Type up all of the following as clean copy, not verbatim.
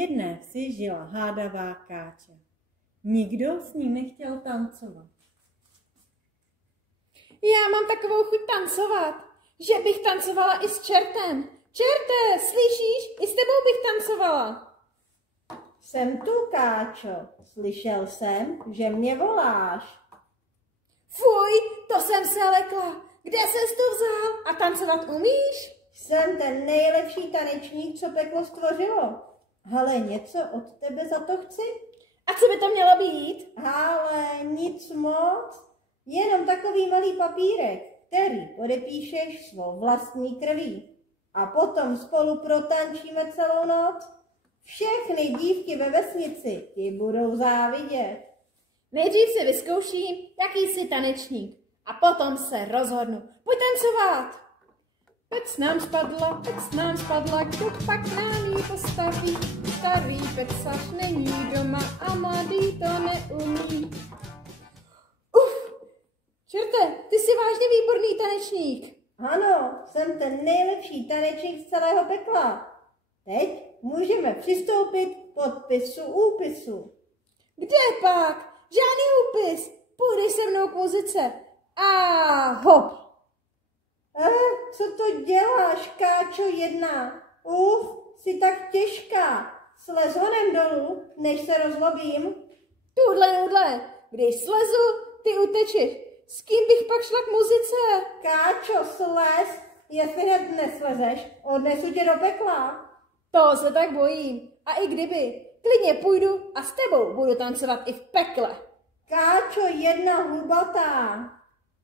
jedné vsi žila hádavá Káča. Nikdo s ní nechtěl tancovat. Já mám takovou chuť tancovat, že bych tancovala i s čertem. Čerte, slyšíš? I s tebou bych tancovala. Jsem tu, Káčo. Slyšel jsem, že mě voláš. Fuj, to jsem se lekla. Kde ses to vzal? A tancovat umíš? Jsem ten nejlepší tanečník, co peklo stvořilo. Ale něco od tebe za to chci. A co by to mělo být? Ale nic moc. Jenom takový malý papírek, který podepíšeš svou vlastní krví. A potom spolu protančíme celou noc. Všechny dívky ve vesnici ti budou závidět. Nejdřív si vyzkouším, jaký jsi tanečník. A potom se rozhodnu. Pojď tancovat! Pec nám spadla, kdo pak nám ji postaví? Starý pecsař není doma a mladý to neumí. Čerte, ty jsi vážně výborný tanečník. Ano, jsem ten nejlepší tanečník z celého pekla. Teď můžeme přistoupit k podpisu úpisu. Kde pak? Žádný úpis. Půjdeš se mnou k muzice. A hop. Co to děláš, Káčo jedna? Jsi tak těžká. Slez honem dolů, než se rozlobím. Tuhle. Když slezu, ty utečeš. S kým bych pak šla k muzice? Káčo, slez. Jestli hned neslezeš, odnesu tě do pekla. To se tak bojím. A i kdyby, klidně půjdu a s tebou budu tancovat i v pekle. Káčo, jedna hubatá.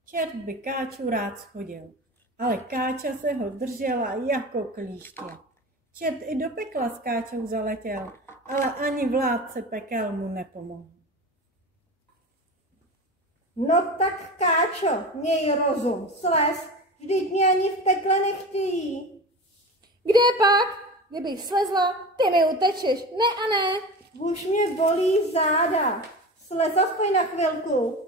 Čert by Káču rád schodil, ale Káča se ho držela jako klíště. Čert i do pekla s Káčou zaletěl, ale ani vládce pekel mu nepomohl. No tak, Káčo, měj rozum, slez, vždyť mě ani v pekle nechtějí. Kde pak? Kdybych slezla, ty mi utečeš. Ne a ne. Už mě bolí záda. Slez aspoň na chvilku.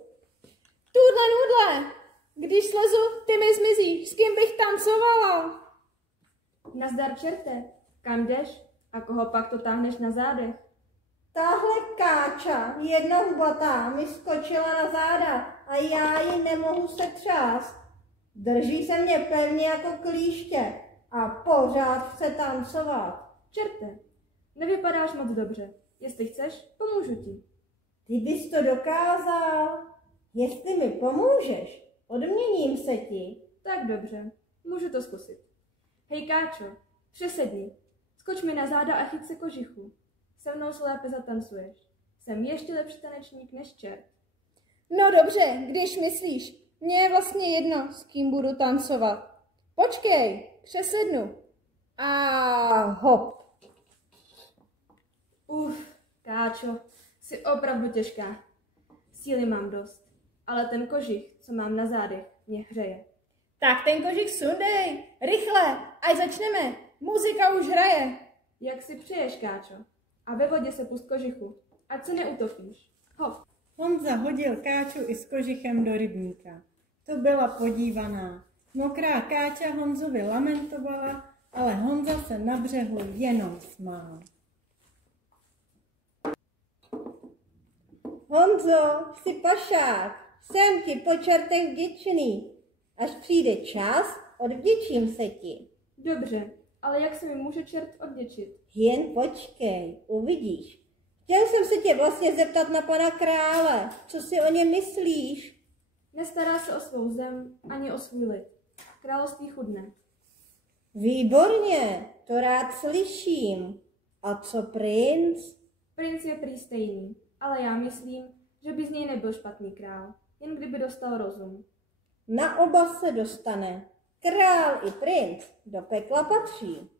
Tuhle. Když slezu, ty mi zmizíš. S kým bych tancovala? Nazdar, čerte. Kam jdeš? A koho pak to táhneš na zádech? Tahle Káča, jedna hubatá, mi skočila na záda a já ji nemohu setřást. Drží se mě pevně jako klíště a pořád chce tancovat. Čerte, nevypadáš moc dobře. Jestli chceš, pomůžu ti. Ty bys to dokázal. Jestli mi pomůžeš, odměním se ti. Tak dobře, můžu to zkusit. Hej, Káčo, přesedni. Skoč mi na záda a chyť se kožichu. Se mnou se lépe zatancuješ. Jsem ještě lepší tanečník než čert. No dobře, když myslíš. Mně je vlastně jedno, s kým budu tancovat. Počkej, přesednu. A hop. Káčo, jsi opravdu těžká. Síly mám dost, ale ten kožich, co mám na zádech, mě hřeje. Tak ten kožich sundej, rychle, ať začneme. Muzika už hraje. Jak si přeješ, Káčo? A ve vodě se pust kožichu, ať se neutopíš. Hop. Honza hodil Káču i s kožichem do rybníka. To byla podívaná. Mokrá Káča Honzovi lamentovala, ale Honza se na břehu jenom smál. Honzo, jsi pašák, jsem ti po čertech vděčný. Až přijde čas, odvděčím se ti. Dobře, ale jak se mi může čert odděčit? Jen počkej, uvidíš. Chtěl jsem se tě vlastně zeptat na pana krále, co si o něm myslíš? Nestará se o svou zem ani o svůj lid. Království chudne. Výborně, to rád slyším. A co princ? Princ je prý stejný, ale já myslím, že by z něj nebyl špatný král, jen kdyby dostal rozum. Na oba se dostane. Král i princ do pekla patří.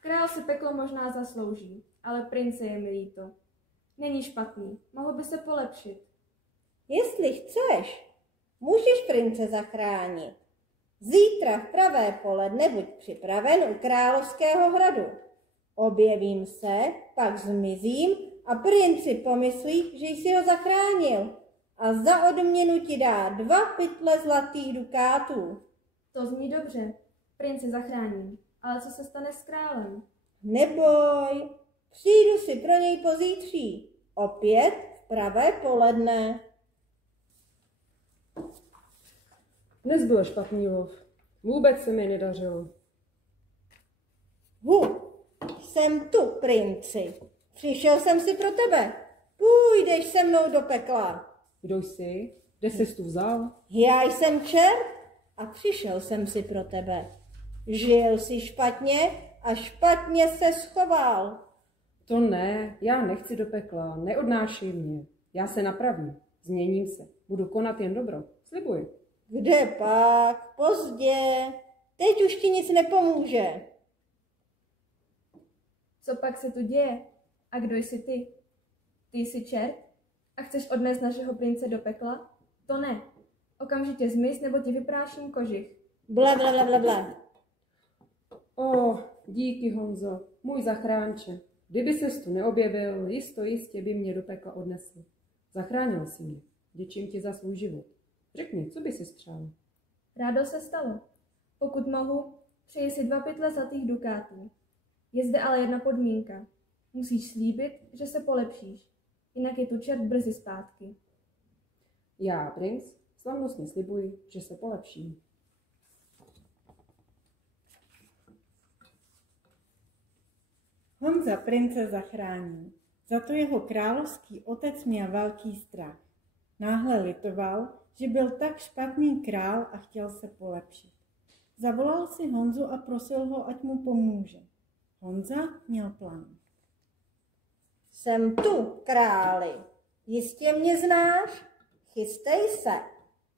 Král si peklo možná zaslouží, ale prince je mi líto. Není špatný, mohl by se polepšit. Jestli chceš, můžeš prince zachránit. Zítra v pravé poledne buď připraven u královského hradu. Objevím se, pak zmizím a princi pomyslí, že jsi ho zachránil. A za odměnu ti dá 2 pytle zlatých dukátů. To zní dobře, prince zachráním, ale co se stane s králem? Neboj, Přijdu si pro něj pozítří. Opět v pravé poledne. Dnes byl špatný lov. Vůbec se mi nedařilo. Jsem tu, princi. Přišel jsem si pro tebe. Půjdeš se mnou do pekla. Kdo jsi? Kde jsi tu vzal? Já jsem čert a přišel jsem si pro tebe. Žil jsi špatně a špatně se schoval. To ne, já nechci do pekla, neodnášej mě. Já se napravím, změním se, budu konat jen dobro, slibuji. Kde pak? Pozdě. Teď už ti nic nepomůže. Co pak se tu děje? A kdo jsi ty? Ty jsi čert? A chceš odnést našeho prince do pekla? To ne. Okamžitě zmiz, nebo ti vypráším kožich. Bla, bla, bla, bla, bla. Díky Honzo, můj zachránče. Kdyby ses tu neobjevil, jistě by mě do pekla odnesl. Zachránil jsi mě. Děčím ti za svůj život. Řekni, co by si přál? Rádo se stalo. Pokud mohu, přeji si 2 pytle zlatých dukátů. Je zde ale jedna podmínka. Musíš slíbit, že se polepšíš. Jinak je tu čert brzy zpátky. Já, princ, slavnostně slibuji, že se polepším. Honza prince zachránil. Za to jeho královský otec měl velký strach. Náhle litoval, že byl tak špatný král a chtěl se polepšit. Zavolal si Honzu a prosil ho, ať mu pomůže. Honza měl plán. Jsem tu, králi. Jistě mě znáš? Chystej se.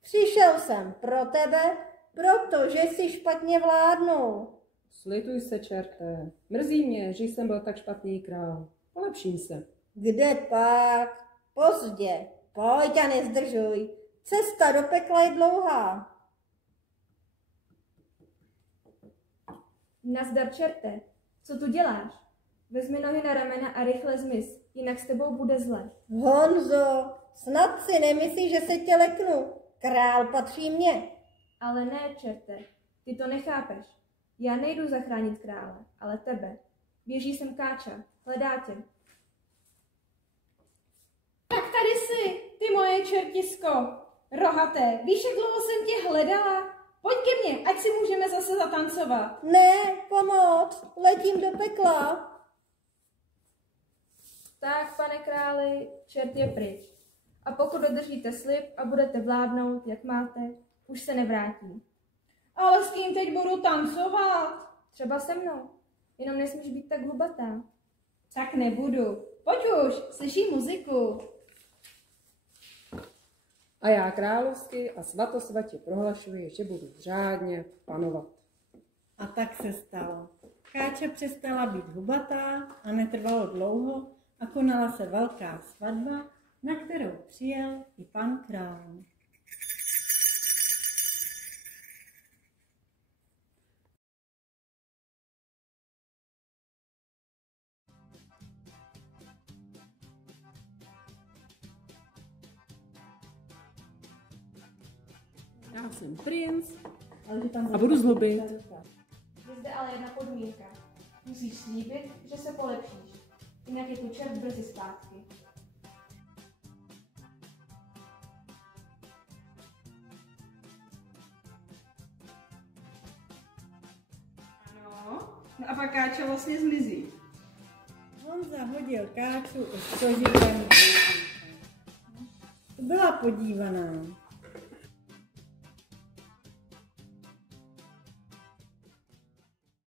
Přišel jsem pro tebe, protože jsi špatně vládnul. Slituj se, čerte. Mrzí mě, že jsem byl tak špatný král. Polepším se. Kde pak? Pozdě. Pojď a nezdržuj. Cesta do pekla je dlouhá. Nazdar, čerte. Co tu děláš? Vezmi nohy na ramena a rychle zmiz, jinak s tebou bude zle. Honzo, snad si nemyslíš, že se tě leknu. Král patří mně. Ale ne, čerte. Ty to nechápeš. Já nejdu zachránit krále, ale tebe. Běží sem Káča. Hledá tě. Tak tady jsi, ty moje čertisko. Rohaté, víš, jak dlouho jsem tě hledala? Pojď ke mně, ať si můžeme zase zatancovat. Ne, pomoc, letím do pekla. Tak, pane králi, čert je pryč. A pokud dodržíte slib a budete vládnout, jak máte, už se nevrátí. Ale s kým teď budu tancovat? Třeba se mnou. Jenom nesmíš být tak hubatá. Tak nebudu. Pojď už, slyším muziku. A já královsky a svatosvatě prohlašuji, že budu řádně panovat. A tak se stalo. Káča přestala být hubatá a netrvalo dlouho a konala se velká svatba, na kterou přijel i pan král. Já jsem princ A a budu zlobit. Je zde ale jedna podmínka. Musíš slíbit, že se polepšíš. Jinak je tu čert brzy zpátky. No a pak Káča vlastně zmizí. Honza hodil Káču od koživého. To byla podívaná.